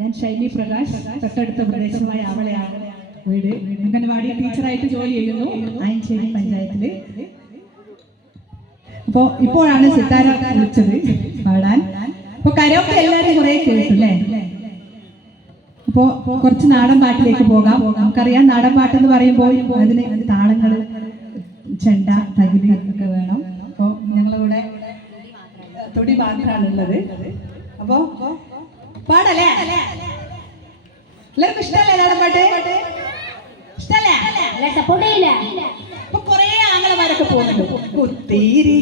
ഞാൻ ശൈലി പ്രകാശ് തൊട്ടടുത്ത പ്രദേശമായ അവളെയാണ് വീട്. അംഗൻവാടി ടീച്ചറായിട്ട് ജോലി ചെയ്യുന്നു. ആയഞ്ചേരി പഞ്ചായത്തിൽ. അപ്പോ ഇപ്പോഴാണ് സിത്താര വിളിച്ചത് പാടാൻ. അപ്പൊ കരോക്കെ എല്ലാവരും കുറെ കേട്ടില്ലേ? അപ്പോ കുറച്ച് നാടൻ പാട്ടിലേക്ക് പോകാം. നമുക്കറിയാം നാടൻ പാട്ട് എന്ന് പറയുമ്പോൾ അതിന് താളങ്ങൾ ചെണ്ട തകിൽ ഒക്കെ വേണം. അപ്പോ ഞങ്ങളിവിടെ തൊടി മാത്രമാണ് ഉള്ളത് അപ്പോ പാടല്ലേ? എല്ലാവർക്കും ഇഷ്ടമല്ലേ എല്ലാവരും പാട്ട്? ഇഷ്ടമല്ലേ? സപ്പോർട്ട് ആങ്ങളമാരൊക്കെ പോകുന്നുണ്ട്. കുത്തിരി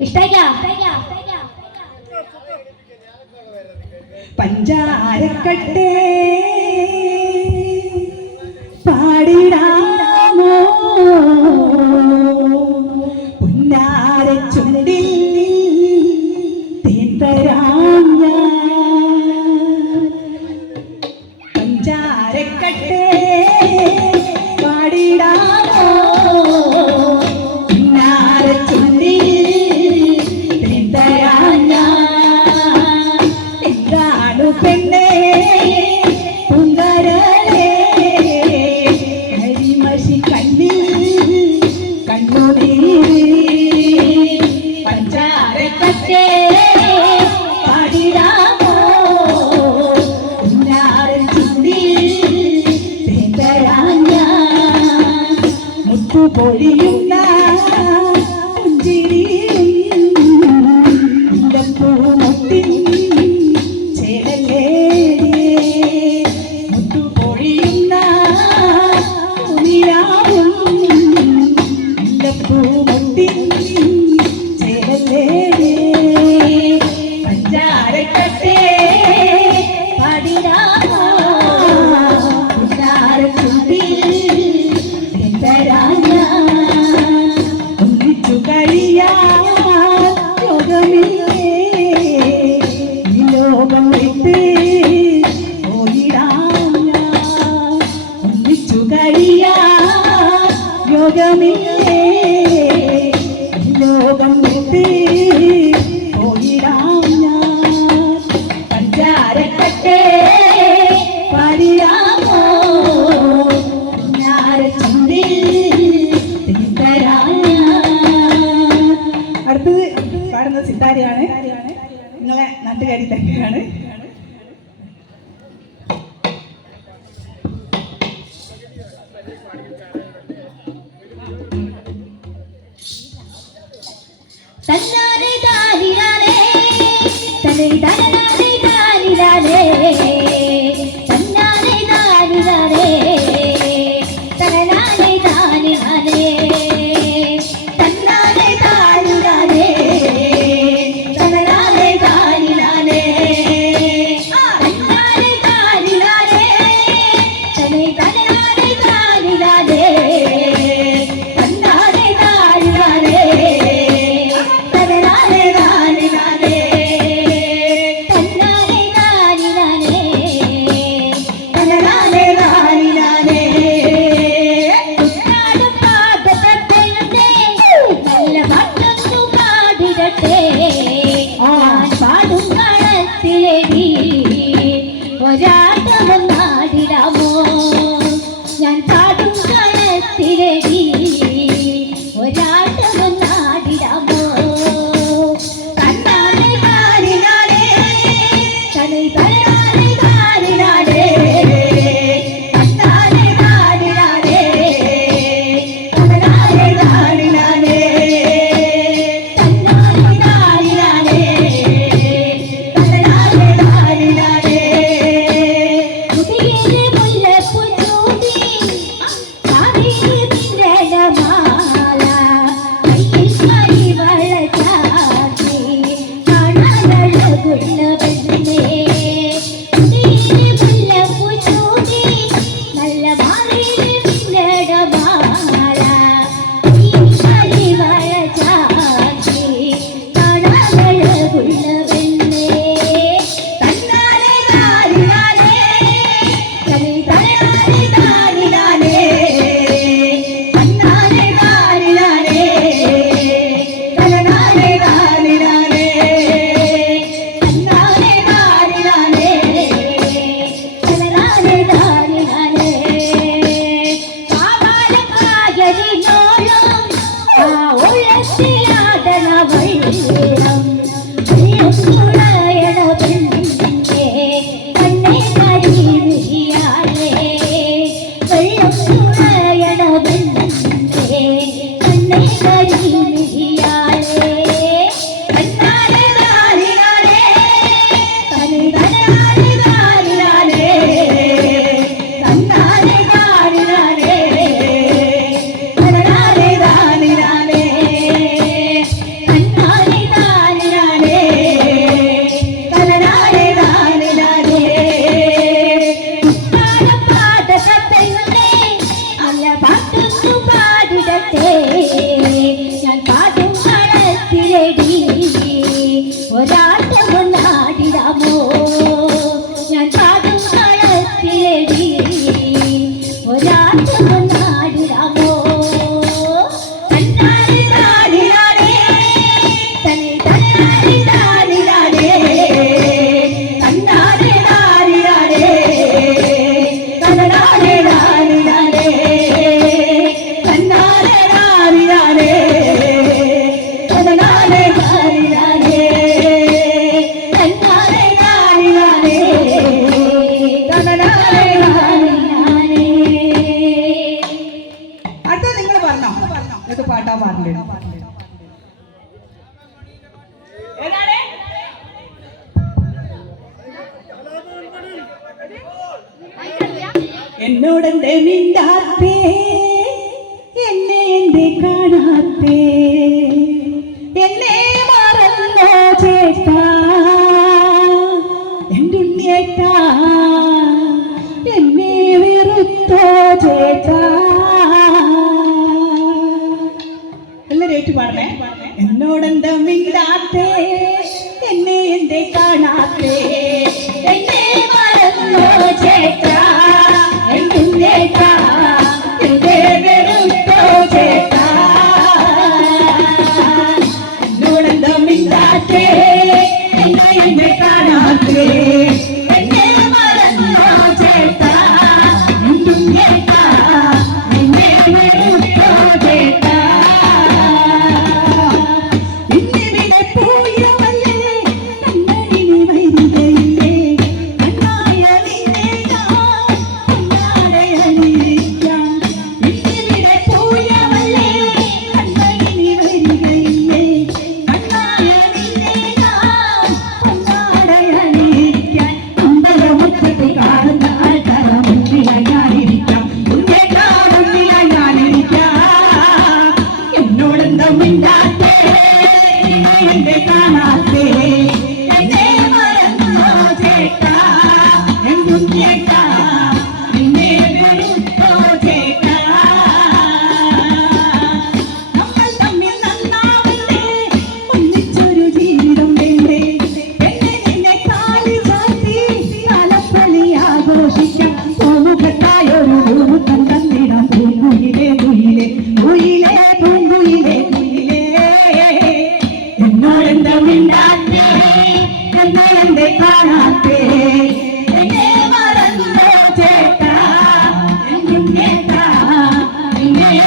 ഇഷ്ടായിക്കാ പഞ്ചാരക്കട്ടേ പാടിടാമോ? പുന്നാര ലോകം വിട്ട് ഞാൻ. ഒന്നിച്ചു കഴിയാ. യോഗമില്ല. നാട്ടുകാരി തന്നെയാണ്. എന്നോടെന്റെ മിണ്ടാത്തേ? എന്നെ എന്റെ കാണാത്തേ?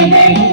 Hey.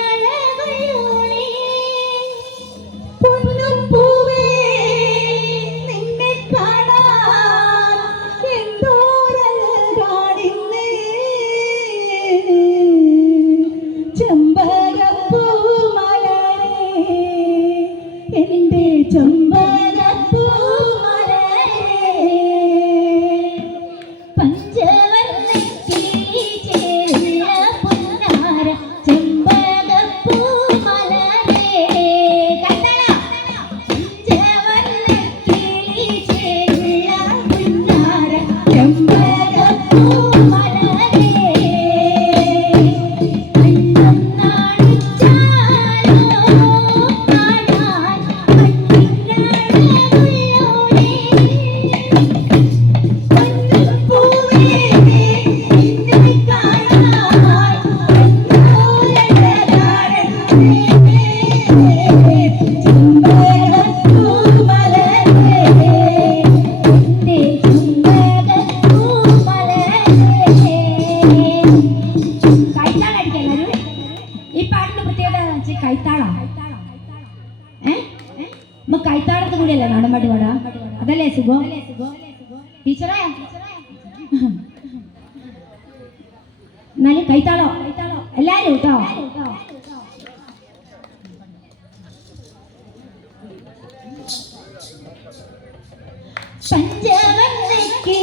பஞ்சவன்மைக்கு